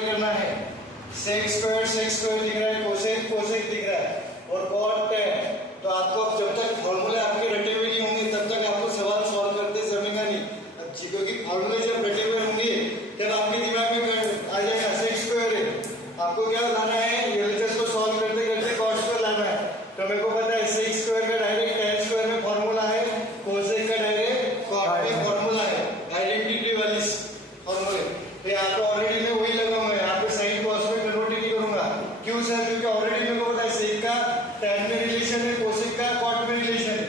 करना है। Sec square दिख रहा है, कोसेक दिख रहा है और कॉट टेन। तो आपको जब तक फॉर्मूले आपके रटे हुए नहीं होंगे तब तक आपको सवाल सॉल्व करते जमेगा नहीं। क्योंकि फॉर्मूले जब रटे हुए होंगे तब आपके दिमाग में आ जाएगा सेक स्क्वायर है। आपको क्या लाना है, एलएचएस को सॉल्व करते करते कॉट स्क्वायर लाना है। तो मेरे को पता है सेक स्क्वायर का डायरेक्ट टेन स्क्वायर में फॉर्मूला है, कोसेक का डायरेक्ट कॉट में फॉर्मूला है, आइडेंटिटी वाली फॉर्मूले। तो यहाँ पे ऑलरेडी मैं वही लगाऊंगा, यहाँ पे साइन कॉस में कन्वर्ट नहीं करूंगा। क्यों सर? क्योंकि ऑलरेडी मेरे को पता है सेक का टेन में रिलेशन है, कोसेक का कॉट में रिलेशन है।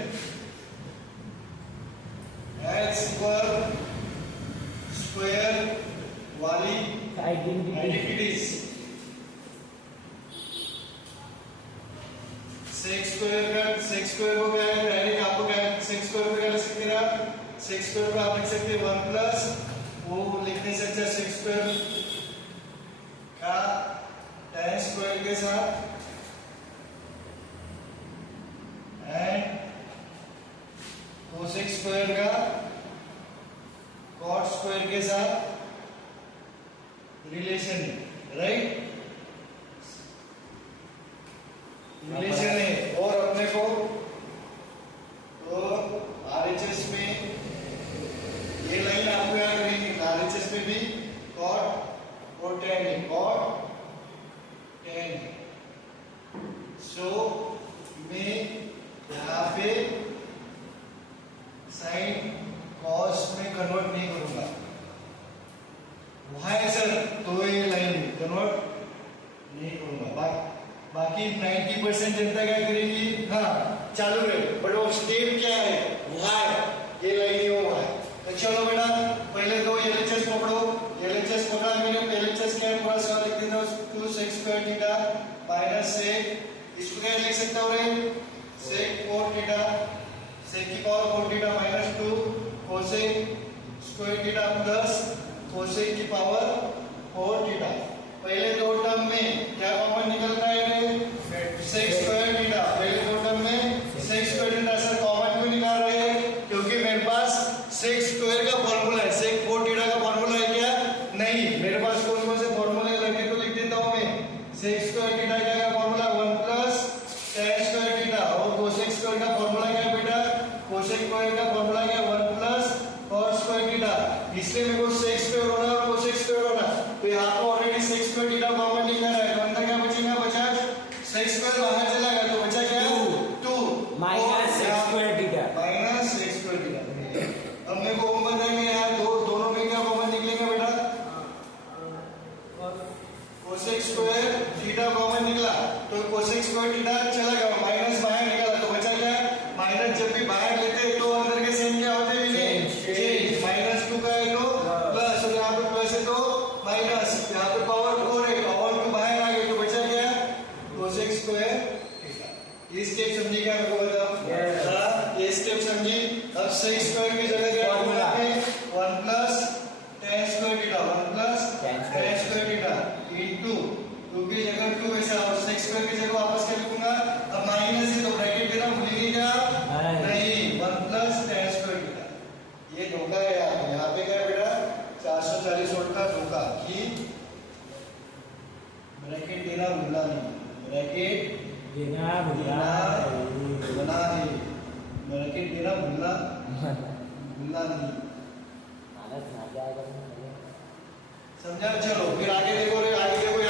स्क्वायर वाली आइडेंटिटीज सेक स्क्वायर को क्या है डायरेक्ट आपको क्या है, सेक स्क्वायर को क्या लिख सकते हैं आप? सेक स्क्वायर को आप लिख सकते हैं 1 प्लस वो लिख नहीं सकते सेक स्क्वायर का टेन स्क्वायर के साथ एंड कोसेक स्क्वायर का कॉट स्क्वायर के साथ रिलेशन है, राइट? रिलेशन है। और अपने को तो आरएचएस में ये लाइन आपको याद रखेंगे, आरएचएस में भी कॉट और टेन है, कॉट टेन। सो मैं यहाँ पे साइन कॉस में कन्वर्ट नहीं करूंगा। वहां है सर तो ये लाइन कन्वर्ट नहीं करूंगा। बाकी 90% जनता क्या करेगी, हाँ चालू रहे, बट वो स्टेप क्या है, वाई, ये लाइन ही वो है। तो चलो बेटा पहले दो एलएचएस पकड़ो। एलएचएस पकड़ा मैंने, एलएचएस क्या है थोड़ा सा लिख देता हूँ, 2 sec square theta minus sec, इसको क्या लिख सकता हूँ रे, सेक 4 थीटा, सेक की power 4 theta minus 2 cosec square theta plus cosec की पावर 4 थीटा। पहले दो टर्म में क्या कॉमन निकलता है सेक स्क्वायर थीटा, पहले दो टर्म में sec square theta. Sir common क्यों निकाल रहे हैं? क्योंकि मेरे पास सेक स्क्वायर का फॉर्मूला है, सेक 4 थीटा का फॉर्मूला है क्या? नहीं, मेरे पास कौन कौन से फॉर्मूले लगे तो लिख देता हूं मैं। सेक स्क्वायर थीटा का formula 1 plus ten square theta, और कोसेक स्क्वायर का फॉर्मूला क्या है बेटा? कोसेक स्क्वायर का फॉर्मूला क्या? 1 प्लस कॉस स्क्वायर थीटा। इसलिए मेरे को सेक स्क्वायर होना और कोसेक स्क्वायर होना। तो यहाँ पर already sec square theta common लिखा है, तो अंदर क्या बचेगा? बचा सेक स्क्वायर बाहर चला गया तो बचा क्या? 2 minus sec square theta, minus sec square theta. अब मेरे को कॉमन देंगे यहाँ, दोनों में क्या कॉमन निकलेगा बेटा? कोसेक स्क्वायर थीटा कॉमन निकला तो कोसेक स्क्वायर थीटा चला गया, माइनस बाहर निकला तो बचा क्या? माइनस जब भी बाहर लेते हैं तो अंदर के साइन क्या होते हैं? चेंज। माइनस 2 का है तो प्लस, और यहाँ पे प्लस है तो माइनस, यहाँ पे पावर 4 है, पावर 2 बाहर आ गई तो बचा क्या? Cosec square theta. ये स्टेप समझी क्या मेरे को बताओ? हाँ ये स्टेप समझी। अब सेक स्क्वायर की जगह क्या लिखना है? 1 plus ten square theta, 1 plus ten square theta into 2 की जगह 2 वैसा, और सेक स्क्वायर की जगह वापस क्या लिखूंगा? अब माइनस है तो ब्रैकेट देना भूलिए क्या? नहीं, 1 प्लस टेन स्क्वायर थीटा। ये धोखा है यहाँ पे क्या है बेटा? 440 वोल्ट का धोखा कि ब्रैकेट देना भूलना नहीं, ब्रैकेट देना भूलना है, ब्रैकेट देना भूलना नहीं। समझा? चलो फिर आगे देखो, यहाँ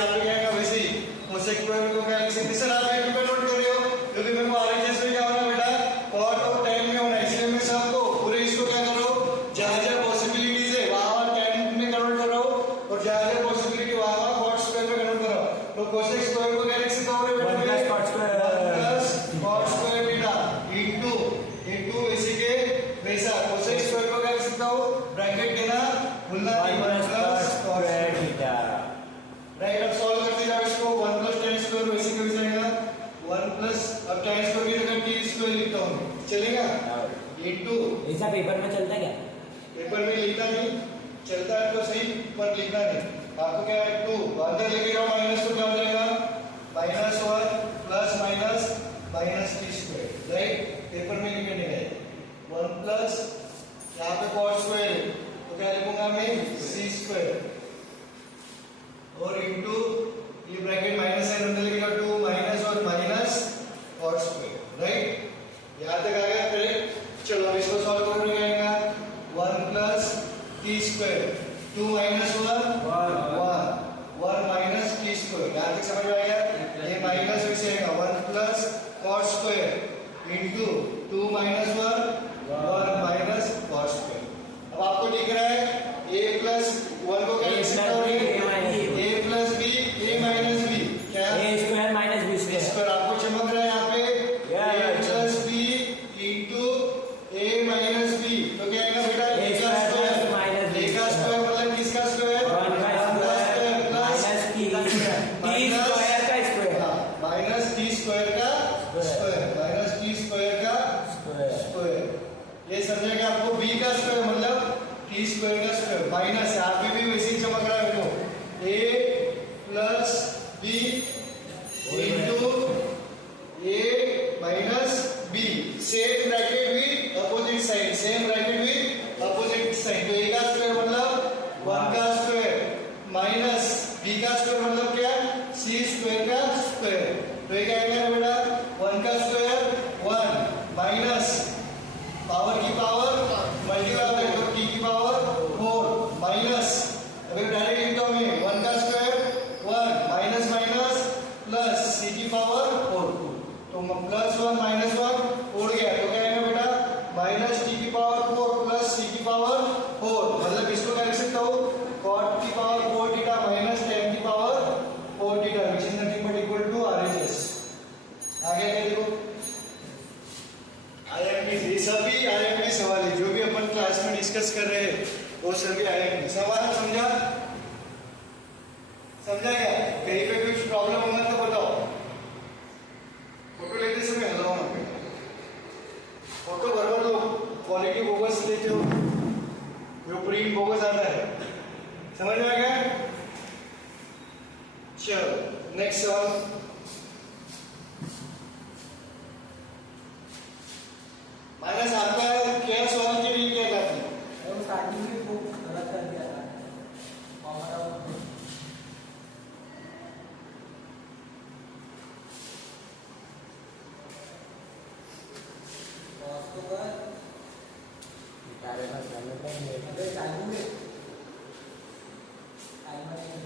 पे क्या है वैसे ही कोसेक स्क्वायर को क्या लिख सकते? सर आप एक रुपये नोट कर रहे हो क्योंकि मेरे को आरएचएस में क्या होना बेटा? कॉट और टेन में होना है, इसलिए मैं सबको पूरे इसको क्या कर रहा हूँ, जहां जहां पॉसिबिलिटीज है वहां टेन में कन्वर्ट कर रहा हूँ, और जहां जहां पॉसिबिलिटी वहां कॉट स्क्वायर में कन्वर्ट कर रहा हूँ। तो कोसेक स्क्वायर को क्या लिख सकता हूँ बेटा? 1 plus cot square theta into इसी के वैसा कोसेक स्क्वायर को क्या लिख सकता हूँ? ब्रैकेट देना भूलना नहीं, 1 प्लस स्क्वायर थीटा। राइट, अब सॉल्व करते जाओ इसको। 1 प्लस टेन स्क्वायर वैसे कैसे जाएगा? 1 प्लस, अब टेन स्क्वायर की जगह टी स्क्वायर लिखता हूँ, चलेगा? इनटू ऐसा पेपर में चलता क्या? पेपर में लिखना नहीं चलता है तो सही, पर लिखना नहीं। आपको क्या है? 2 अंदर लेके जाओ, माइनस तो क्या हो जाएगा? -1 plus minus T square, right? Paper में लिखने नहीं है 1 प्लस, यहाँ पे कॉट स्क्वायर है तो क्या लिखूंगा मैं? सी स्क्वायर, और b का स्क्वायर मतलब क्या, c स्क्वायर का स्क्वायर। तो ये क्या आएगा बेटा, 1 का स्क्वायर 1 माइनस पावर की पावर मल्टीप्लाई तो t की पावर 4 माइनस, अभी डायरेक्ट लिखता हूं मैं 1 का square 1 minus minus plus c की पावर 4, तो प्लस 1 माइनस 1 उड़ गया, तो क्या आएगा बेटा माइनस t की पावर 4 प्लस c की पावर 4, मतलब इसको क्या लिख सकता हूं cot की पावर 4 थीटा माइनस tan की power 4 theta which is nothing but equal to RHS। आगे क्या देखो आईएमपी, ये सभी आईएमपी सवाल है जो भी अपन क्लास में डिस्कस कर रहे हैं वो सभी आईएमपी सवाल। समझा क्या, कहीं पे कुछ प्रॉब्लम होगा तो बताओ। फोटो लेते समय हलाओ ना, फोटो बराबर लो, क्वालिटी बोगस लेते हो, जो प्रिंट बोगस आता है, समझ में आ गया। चलो नेक्स्ट सवाल, माइनस आपका क्या सवाल के लिए क्या करते हैं, वो स्टार्टिंग में वो गलत कर दिया था हमारा तो कर निकालेगा चलने का नहीं, अबे चालू है टाइमर नहीं।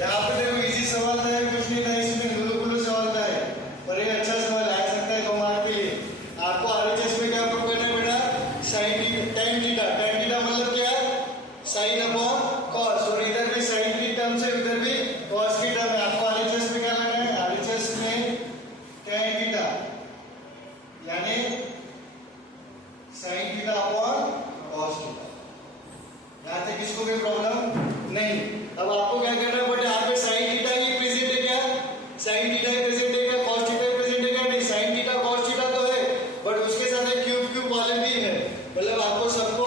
यहाँ पे देखो इजी सवाल था, कुछ नहीं था इसमें, गुलू गुलू सवाल था पर ये अच्छा सवाल आ सकता है 2 मार्क के लिए। आपको आरएचएस में क्या प्रूव करना है बेटा, साइन tan थीटा मतलब क्या साइन अपॉन कॉस, और इधर भी साइन की टर्म से उधर भी कॉस की टर्म है। आपको आरएचएस में क्या लेना है, आरएचएस में tan थीटा यानी sine theta upon cos theta. यहां तक किसको कोई प्रॉब्लम नहीं। अब आपको क्या करना है बेटा, यहाँ पे साइन थीटा की प्रेजेंट है क्या, साइन थीटा की प्रेजेंट है क्या, कॉस थीटा की प्रेजेंट है क्या, नहीं साइन थीटा कॉस थीटा तो है बट उसके साथ एक क्यूब वाले भी है, मतलब आपको सबको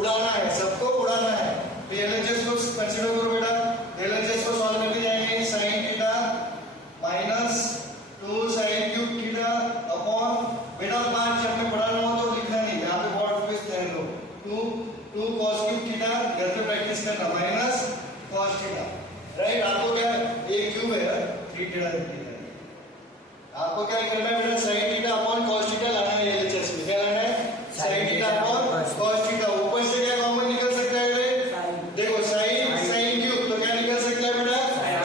उड़ाना है, सबको उड़ाना है। तो एलएचएस को कंसीडर करो बेटा, एलएचएस को सॉल्व करके जाएंगे, sine theta minus 2 sine cube theta upon, बेटा 5 जब में पढ़ाना हो तो लिखना नहीं, यहाँ पे बोर्ड पे ध्यान दो, 2 cos क्यूब थीटा घर पे प्रैक्टिस करना माइनस cos थीटा, राइट। आपको क्या एक क्यूब है 3 थीटा, आपको क्या करना है बेटा, sine theta upon cos theta लाना है एलएचएस में, क्या लाना है sine theta upon cos theta. ऊपर से क्या कॉमन निकल सकता है रे, देखो साइन क्यूब तो क्या निकल सकता है बेटा,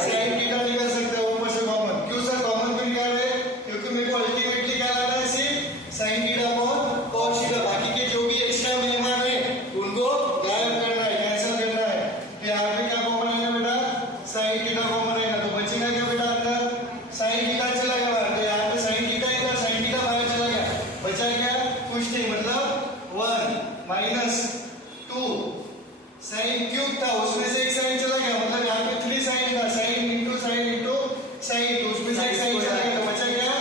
साइन थीटा निकल सकता है ऊपर से कॉमन। क्यों सर कॉमन क्यों निकाल रहे, क्योंकि मेरे को अल्टीमेटली क्या लाना है, सिर्फ sine theta upon cos theta, बाकी के जो भी एक्स्ट्रा मेहमान है उनको गायब करना है, कैंसिल करना है। तो यहाँ पे क्या कॉमन आएगा बेटा, साइन थीटा कॉमन आएगा, तो बचेगा क्या बेटा अंदर साइन थीटा चला गया, तो यहाँ पे साइन थीटा इधर साइन थीटा बाहर चला गया, बचा क्या कुछ नहीं, मतलब 1 माइनस 2 साइन क्यूब था उसमें से एक साइन चला गया, मतलब यहाँ पे 3 साइन था, साइन इंटू साइन तो उसमें से एक साइन चला गया, तो बचा क्या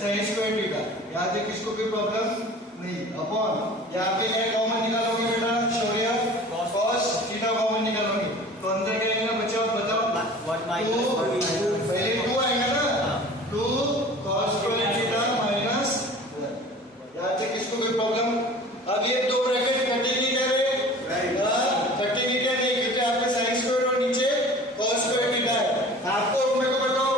साइन स्क्वायर थीटा। यहाँ पे किसको कोई प्रॉब्लम नहीं, अपॉन यहाँ पे क्या कॉमन निकालोगे बेटा, शौर्य cos थीटा कॉमन निकालोगे, तो अंदर क्या आएगा बच्चा बताओ, 1 माइनस पहले 2 आएगा ना, 2 cos स्क्वायर थीटा माइनस 1, यहाँ पे किसको कोई प्रॉब्लम। अब ये 2 ब्रैकेट कटेंगे क्या रे, कटेंगे क्या नहीं, क्योंकि आपके साइन स्क्वायर और नीचे cos स्क्वायर थीटा है। आपको मेरे को बताओ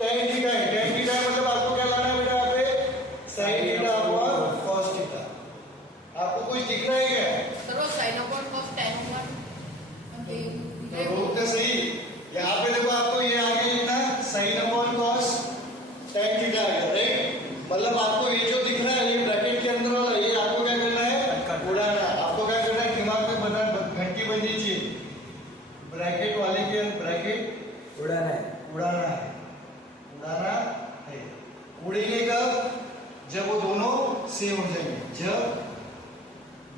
tan थीटा है, tan थीटा मतलब आपको क्या लाना है बेटा, यहाँ पे sine theta upon cos theta. आपको कुछ दिख रहा है क्या, सर वो साइन अपॉन cos tan होगा, ओके रोक तो सही। यहाँ पे देखो आपको ये आगे लिखना sine upon cos tan theta आएगा, राइट। मतलब आपको ये जो दिख रहा है ये ब्रैकेट के अंदर वाला, ये आपको क्या करना है उड़ाना है। आपको क्या करना है, दिमाग में बना घंटी बन दीजिए, ब्रैकेट वाले के ब्रैकेट उड़ाना है, उड़ाना है, उड़ाना है। उड़ेंगे कब, जब वो दोनों सेम हो जाएंगे, जब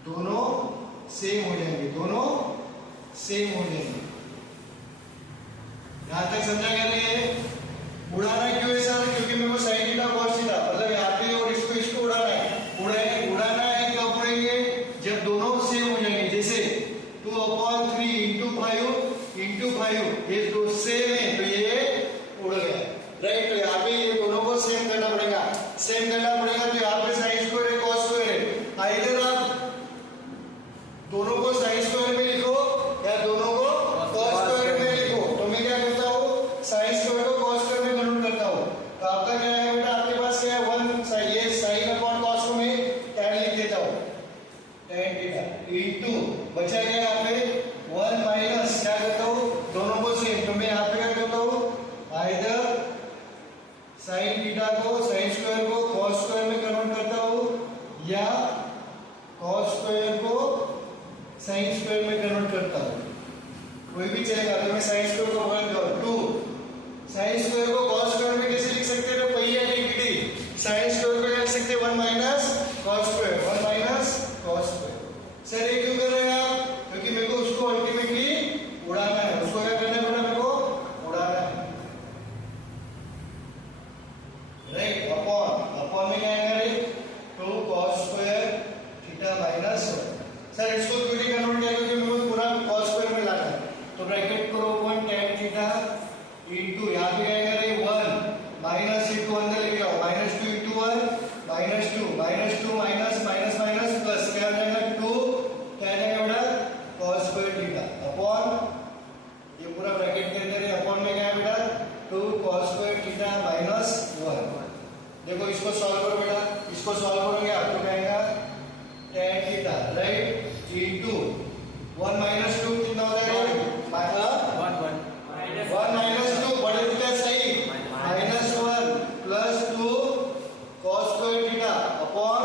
दोनों सेम हो जाएंगे, दोनों सेम हो जाएंगे। यहां तक समझा गया नहीं, उड़ाना क्यों है सर, क्योंकि मेरे को साइन थीटा cos थीटा, मतलब यहाँ पे और इसको उड़ाना है, उड़ाना है कब उड़ेंगे, जब दोनों सेम हो जाएंगे। जैसे 2/3 इंटू 5 ये दो सेम है तो ये उड़ गया, राइट। तो यहाँ पे ये दोनों को सेम करना पड़ेगा, तो यहाँ पे साइन स्क्वायर है cos स्क्वायर है, आइदर आप दोनों को साइन स्क्वायर में लिखो या दोनों को कोई भी चलेगा। तो मैं साइन स्क्वायर को 1 करो 2 साइन स्क्वायर को cos स्क्वायर में कैसे लिख सकते हैं? पहिया डिग्री साइन स्क्वायर को लिख सकते हैं 1 minus cos square 1 minus cos square. Sir ये क्यों कर रहे हैं आप? क्योंकि मेरे को उसको अल्टीमेटली उड़ाना है। उसको क्या करना है? मेरे को उड़ाना है, राइट। अपॉन में क्या आएगा? 2 cos square theta minus 1। Sir इसको क्यों नहीं कन्वर्ट किया? क्योंकि मेरे को पूरा cos स्क्वायर में लाना है। तो ब्रैकेट करो 1 tan थीटा इनटू यहां पे क्या आएगा? 1 माइनस इनटू अंदर लेके जाओ -2 into 1 -2 minus minus minus plus क्या हो जाएगा? 2 क्या आ जाएगा बेटा? cos स्क्वायर थीटा अपॉन ये पूरा ब्रैकेट के अंदर है। अपॉन में क्या है बेटा? 2 cos स्क्वायर थीटा माइनस 1। देखो इसको सॉल्व करो बेटा। इसको सॉल्व करोगे आपको क्या आएगा? tan theta right into 1 minus 2 कितना हो जाएगा? 1 माइनस 2 बड़े दिखा सही -1 plus 2 cos square theta upon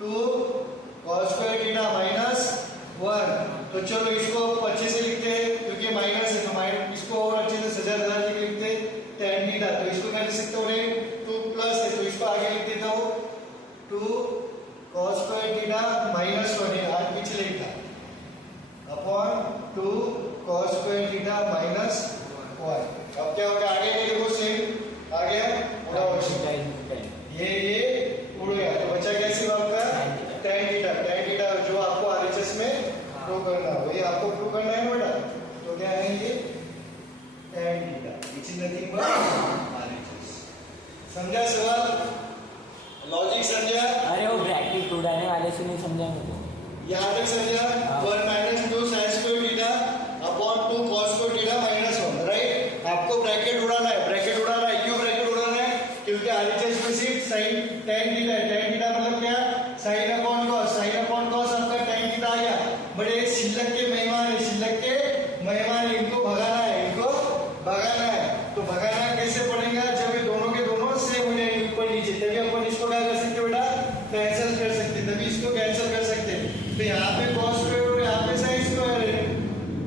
2 cos square theta minus 1। तो चलो इसको अच्छे से लिखते हैं क्योंकि माइनस है। तो माइनस इसको और अच्छे से सजा लिखते हैं tan थीटा। तो इसको क्या लिख सकते हो? 2 प्लस है तो इसको आगे लिख देता हूं 2 cos स्क्वायर थीटा माइनस 1 है आज पीछे लिखा upon 2 cos square theta minus 1। अब क्या होगा? आगे में देखो सेम आ गया पूरा ये उड़ गया। तो बचा क्या सिर्फ आपका tan थीटा जो आपको आरएचएस में प्रूव करना हो। ये आपको प्रूव करना है बेटा। तो क्या है ये tan theta it is nothing but RHS. समझा सवाल? लॉजिक समझा? अरे वो ब्रैकेट उड़ाने वाले से नहीं समझा मुझे। यहाँ तक समझा? 1 minus 2 sine square theta upon 2 cos square theta minus 1 right. आपको ब्रैकेट उड़ाना है। ब्रैकेट उड़ाना है क्यों ब्रैकेट उड़ाना है? क्योंकि आरएचएस में सिर्फ साइन tan थीटा है। tan थीटा मतलब क्या? साइन अपॉन cos आपका tan थीटा आ गया। बड़े शिल्लक के मेहमान है इनको भगाना है। तो भगाना कैसे पड़ेगा? जब ये दोनों के दोनों सेम हो जाएंगे ऊपर नीचे तभी अपन इसको क्या कर सकते बेटा? कैंसिल कर सकते हैं। तभी इसको कैंसिल कर सकते हैं। तो यहाँ पे cos स्क्वायर और यहाँ पे sin स्क्वायर है।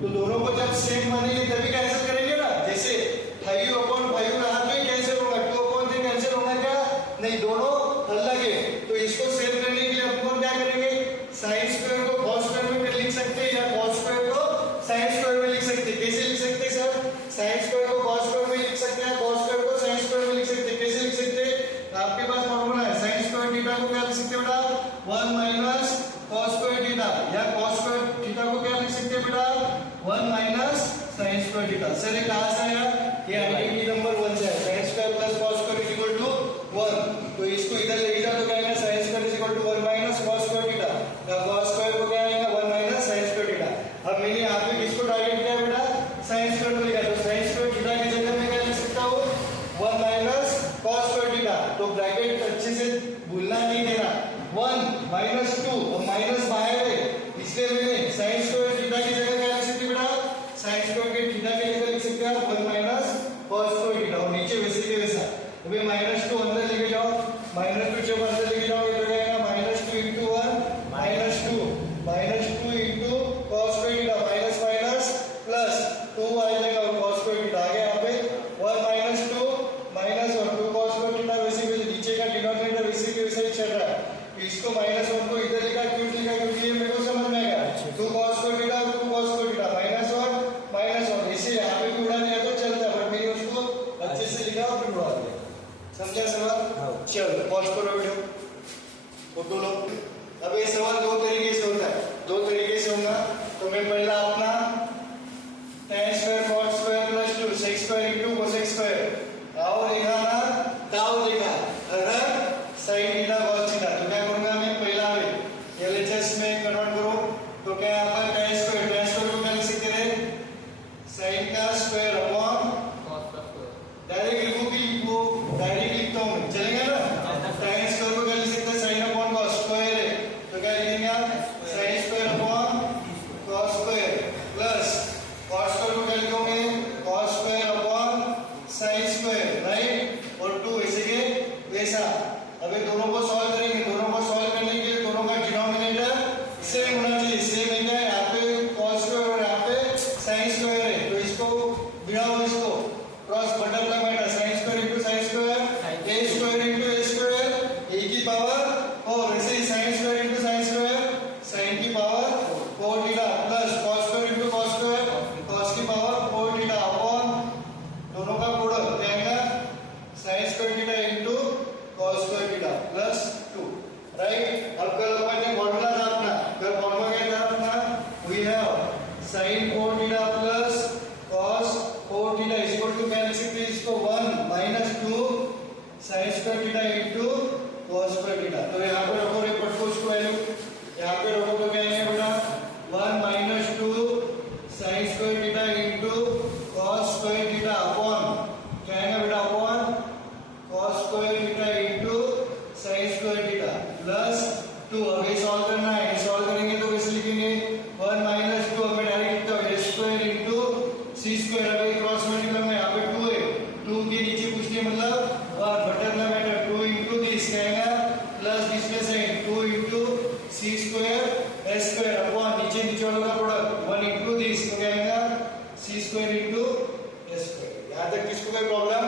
तो दोनों को जब सेम मानेंगे तभी कैंसिल करेंगे ना। जैसे 5 अपॉन 5 यहाँ पे कैंसिल होगा 2 अपॉन 3 कैंसिल होगा क्या? नहीं, दोनों अलग है। तो इसको सेम करने के लिए अपन क्या करेंगे? sin स्क्वायर को cos स्क्वायर में लिख सकते हैं या cos स्क्वायर को sin स्क्वायर में लिख सकते हैं। कैसे लिख सकते हैं सर? sin स्क्वायर को cos स्क्वायर में लिख सकते हैं, cos स्क्वायर को sin स्क्वायर में लिख सकते हैं। कैसे लिख सकते हैं? आपके पास फॉर्मूला है sin स्क्वायर थीटा को क्या लिख सकते हैं बेटा? 1 माइनस cos स्क्वायर थीटा या cos स्क्वायर थीटा को क्या लिख सकते हैं बेटा? 1 minus sin square theta. Sir ये कहां से आया? ये आइडेंटिटी नंबर 1 से आया। sin square plus cos square is equal to 1। तो इसको इधर लेके जाओ तो क्या आएगा? sin square is equal to 1 minus cos square theta. अब cos स्क्वायर को क्या आएगा? 1 माइनस sin स्क्वायर थीटा। अब मैंने यहां पे किसको टारगेट किया बेटा? sin स्क्वायर को लिखा। तो sin स्क्वायर थीटा की जगह में क्या लिख सकता हूं? 1 माइनस cos स्क्वायर थीटा। तो ब्रैकेट अच्छे से भूलना नहीं देना। 1 माइनस 2 और माइनस बाहर है इसलिए मैंने sin स्क्वायर थीटा की जगह क्या लिख सकते बेटा? sin स्क्वायर के थीटा की जगह लिख सकते हैं 1 माइनस cos स्क्वायर थीटा और नीचे वैसे के वैसा। अभी -2 अंदर लेके जाओ -2 से साइन स्क्वायर है तो इसको गिराओ, इसको cross multiply sine square into sine square A square into A square A की पावर और वैसे ही sine square into sine square sine की power 4 theta plus cos square into cos square cos की पावर 4 थीटा अपॉन दोनों का product क्या आएगा sin square theta into cos square theta plus 2 right. अब कल अपन ने फॉर्मूला था अपना, कल फॉर्मूला क्या था अपना, we have sin 4 theta plus cos 4 theta equal to क्या लिख सकते हैं इसको 1 minus 2 sin square theta into cos square theta. तो यहां पे रखो रे पटकोस को वैल्यू, यहां पे रखो तो क्या आएगा बेटा 1 minus 2 sin square theta into cos square theta upon क्या आएगा बेटा upon cos square theta into sin square theta plus 2। अब ये सॉल्व करना है, सॉल्व करेंगे तो कैसे लिखेंगे 1 माइनस 2 हमें डायरेक्ट लिखते हैं a square into c square. अब ये क्रॉस मल्टीप्लाई में यहां पे 2 है, 2 के नीचे कुछ नहीं मतलब और बटरफ्लाई मैटर 2 इनटू दिस क्या आएगा प्लस इसमें से 2 into c square s square upon नीचे नीचे वाला प्रोडक्ट 1 इनटू दिस तो क्या आएगा c square into s square. यहां तक किसको कोई प्रॉब्लम,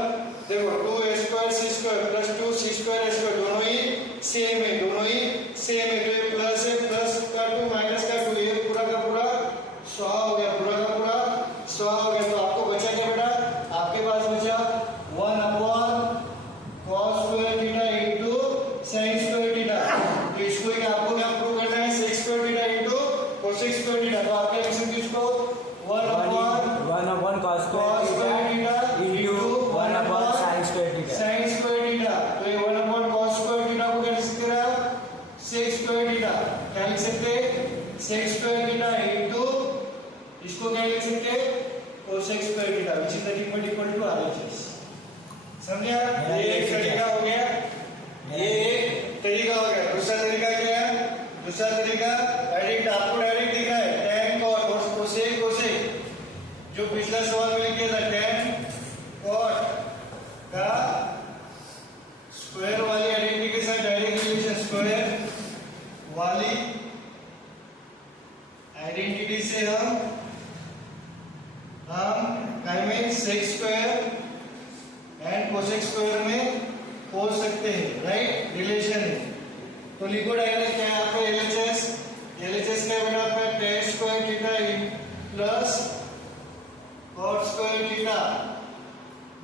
देखो 2a square c square plus 2 c square s square दोनों ही सेम है, दोनों ही सेम है। तो ये प्लस है, प्लस का 2 माइनस का 2 ये पूरा का पूरा 100 हो गया, पूरा का पूरा 100 हो गया। तो आपको बचा क्या बेटा, आपके पास बचा 1 upon cos square theta into sin square theta. तो इसको ही आपको क्या प्रूव करना है sec square theta into cosec square theta. तो आप क्या लिख सकते हो इसको 1 upon cos square theta into 1 upon sin square theta. sin square theta. तो ये 1 अपॉन cos स्क्वायर थीटा को क्या लिख सकते हैं sec स्क्वायर थीटा, क्या लिख सकते हैं sec स्क्वायर थीटा इनटू इसको क्या लिख सकते हैं cosec square theta which is nothing but equal to RHS। समझे आप, ये एक तरीका हो गया, ये एक तरीका हो गया। दूसरा तरीका क्या है, दूसरा तरीका डायरेक्ट आपको डायरेक्ट दिख रहा है tan cot cosec cosec जो पिछला सवाल में लिखा था tan cot का स्क्वायर वाली आइडेंटिटी के साथ डायरेक्ट रिलेशन, स्क्वायर वाली आइडेंटिटी से हम काय में sec square and cosec square में खोज सकते हैं, राइट रिलेशन है। तो लिखो डायरेक्ट क्या है आपका LHS, LHS क्या बेटा आपका tan square theta plus cot square theta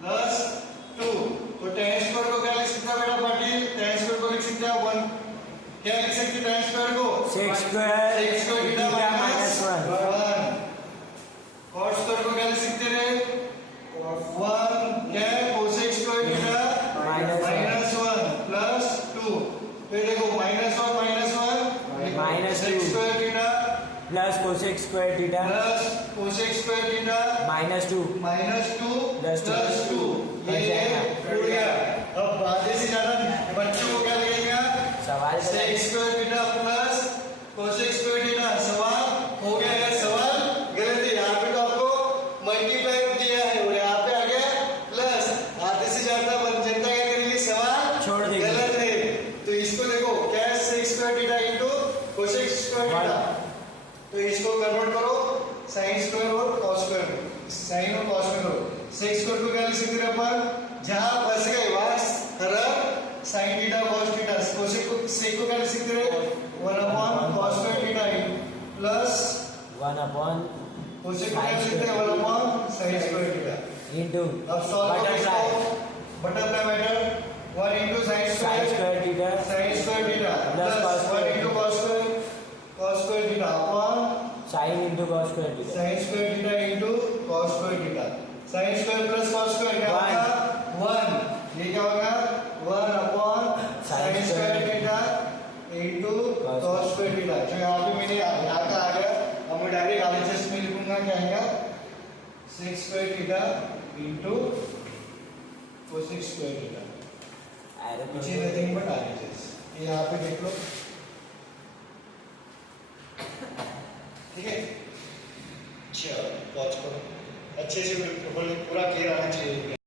plus 2। तो tan स्क्वायर को क्या लिख सकते हैं बेटा पाटिल, tan स्क्वायर को लिख सकते हैं 1, क्या लिख सकते हैं tan स्क्वायर को sec square theta minus 1 cot square को क्या लिख सकते हैं 1 क्या cosec square theta minus 1 plus 2। फिर देखो minus 1 minus sec 2 square theta plus cosec square theta plus cosec square theta minus 2 plus 2 ये जुड़ गया। अब आधे से ज्यादा बच्चों को क्या लगेगा सवाल sec square theta plus cosec square theta. सवाल हो गया, अगर सवाल गलत है यहाँ पे तो आपको मल्टीप्लाई दिया है और यहाँ पे आ गया प्लस, आधे से ज्यादा जनता क्या करेगी सवाल छोड़ देगी, गलत है। तो इसको देखो क्या है sec square theta into cosec square theta. तो इसको कन्वर्ट करो sin स्क्वायर और cos स्क्वायर में, sin और cos में करो। sec स्क्वायर को क्या लिख सकते हैं अपन, जहां फंस गए वहां तरह sin theta cos theta. cosec को sec को क्या लिख सकते हैं 1 upon cos square theta plus 1 upon cosec को क्या लिख सकते हैं 1 upon sin square theta. Into अब सॉल्व करो इसको, butterfly matter 1 into sin square theta sin square theta plus 1 into cos square theta upon sin into cos square theta sin square theta into cos square theta. sin square plus cos square क्या होगा 1, ये क्या होगा 1 upon sin square theta into cos square theta. जो यहाँ पे मैंने यहाँ का आ गया, अब मैं डायरेक्ट RHS में लिखूंगा क्या आएगा sec square theta into cosec square theta which is nothing but RHS। ये यहाँ पे देख लो, ठीक है। चलो पॉज करो, अच्छे से पूरा क्लियर आना चाहिए।